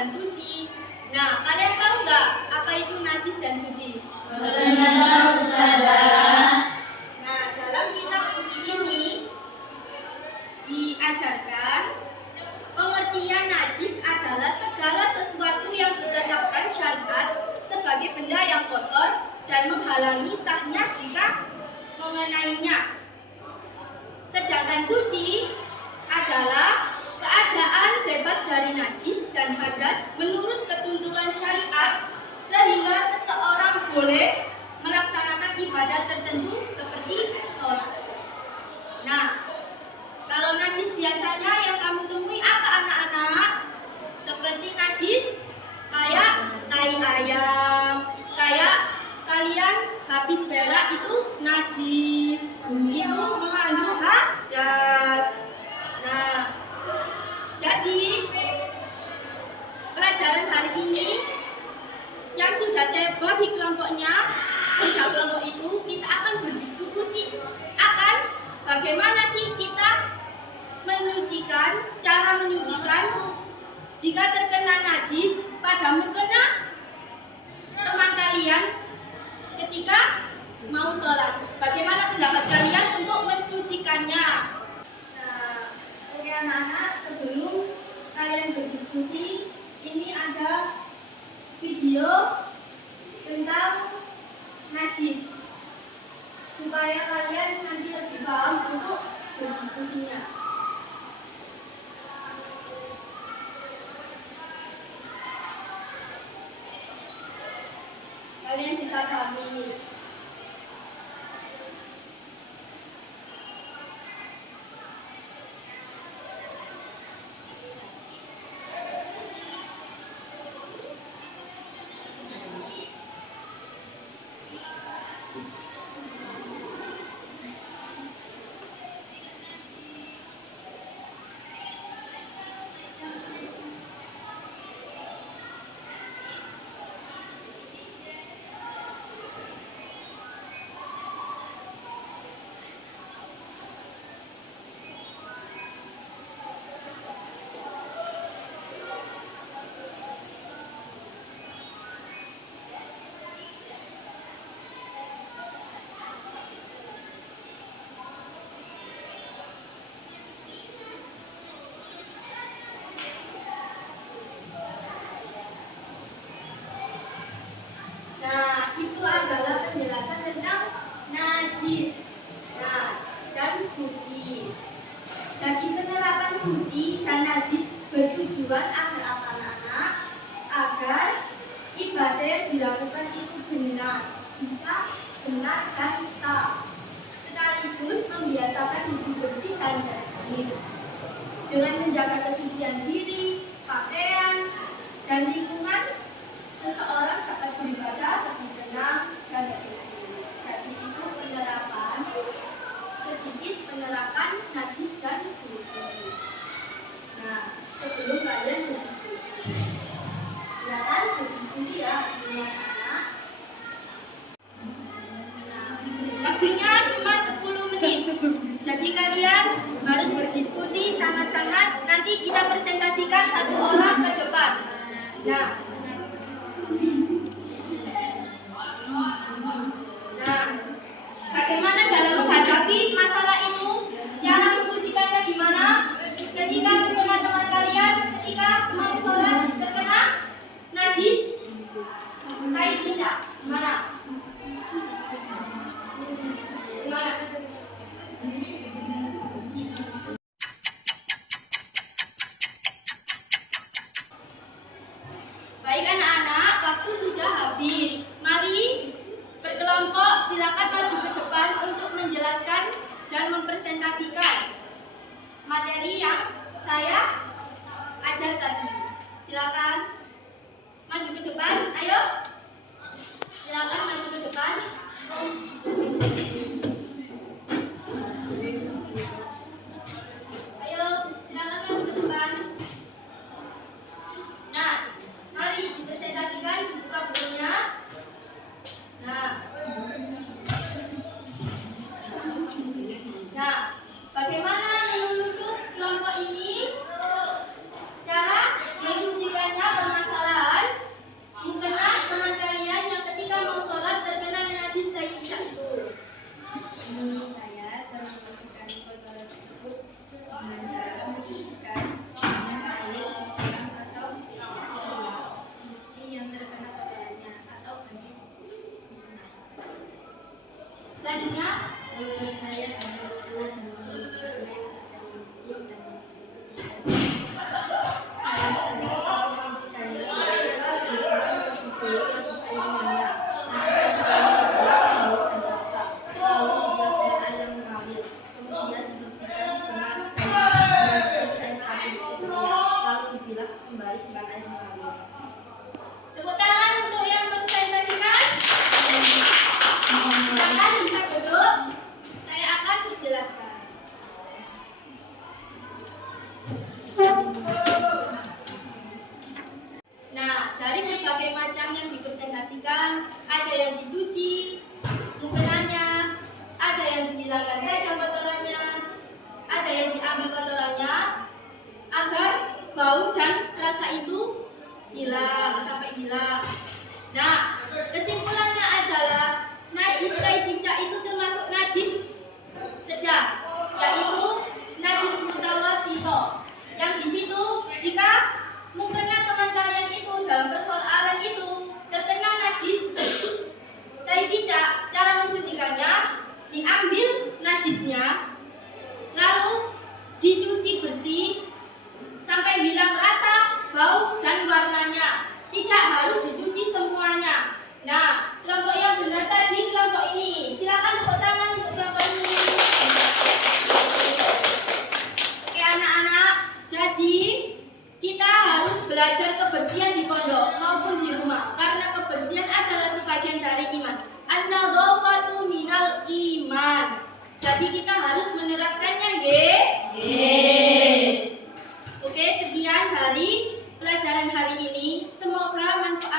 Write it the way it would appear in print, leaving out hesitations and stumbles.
dan suci. Nah, kalian tahu nggak apa itu najis dan suci? Benar, Ustazah. Nah, dalam kitab fikih ini diajarkan pengertian najis adalah segala sesuatu yang ditetapkan syariat sebagai benda yang kotor dan menghalangi sahnya jika mengenainya. Sedangkan suci adalah keadaan bebas dari najis dan hadas menurut ketentuan syariat sehingga seseorang boleh melaksanakan ibadah tertentu seperti sholat. Nah, kalau najis biasanya yang kamu temui apa anak-anak? Seperti najis kayak tai ayam, kayak kalian habis berak itu najis, itu mengandung hadas. Nah, jadi pelajaran hari ini yang sudah saya buat di kelompoknya, pada kelompok itu kita akan berdiskusi akan bagaimana sih kita menyucikan, cara menyucikan jika terkena najis pada mukena teman kalian ketika mau sholat. Bagaimana pendapat kalian untuk mensucikannya? Nah, oke anak-anak, sebelum kalian berdiskusi, ini ada video tentang najis supaya kalian nanti lebih paham untuk berdiskusinya. Kalian bisa pahami ini. Nah, itu adalah penjelasan tentang najis, nah, dan suci. Jadi penerapan suci dan najis bertujuan agar apa anak-anak? Agar ibadah yang dilakukan itu benar, bisa benar dan sah. Sekaligus membiasakan hidup bersih dan tertib. Dengan menjaga kesucian diri, pakaian, dan lingkungan, seseorang dapat beribadah lebih tenang dan khusyuk. Jadi itu penerapan, sedikit penerapan najis dan suci. Nah, sebelum kalian berdiskusi, silakan berdiskusi ya, semua anak. Nah, waktunya cuma 10 menit. Jadi kalian harus berdiskusi sangat-sangat. Nanti kita presentasikan satu orang ke depan. Nah, bagaimana dalam menghadapi masalah itu? Cara mensucikannya gimana? Ketika teman-teman kalian ketika mau sholat terkena najis, tai cicak, gimana? Gimana? Baik anak-anak, waktu sudah habis. Mari berkelompok, silakan maju ke depan untuk menjelaskan dan mempresentasikan materi yang saya ajar tadi. Silakan maju ke depan, ayo. Silakan maju ke depan. Ayo, silakan maju ke depan. Nah, mari dipresentasikan, buka bukunya. Nah, bagaimana menurut kelompok ini cara mensucikannya bilas kembali iman ayah kalian. Tepuk tangan untuk yang mempresentasikan. Silakan bisa duduk. Saya akan menjelaskan. Nah, dari berbagai macam yang dipresentasikan, ada yang dicuci mukenanya, ada yang dihilangkan saja kotorannya, ada yang diambil kotorannya agar bau dan rasa itu hilang sampai hilang. Nah, kesimpulannya adalah najis tai cicak itu termasuk najis sedang, yaitu najis mutawasito. Yang di situ jika mukena teman kalian itu dalam persoalan itu terkena najis tai cicak, cara mensucikannya diambil najisnya lalu dicuci bersih sampai hilang rasa, bau, dan warnanya. Tidak harus dicuci semuanya. Nah, kelompok yang benar tadi kelompok ini. Silakan tepuk tangan untuk kelompok ini. Oke anak-anak, jadi kita harus belajar kebersihan di pondok maupun di rumah. Karena kebersihan adalah sebagian dari iman. An-nadhafatu minal iman. Jadi kita harus menerapkannya, Oke, sekian dari pelajaran hari ini. Semoga manfaat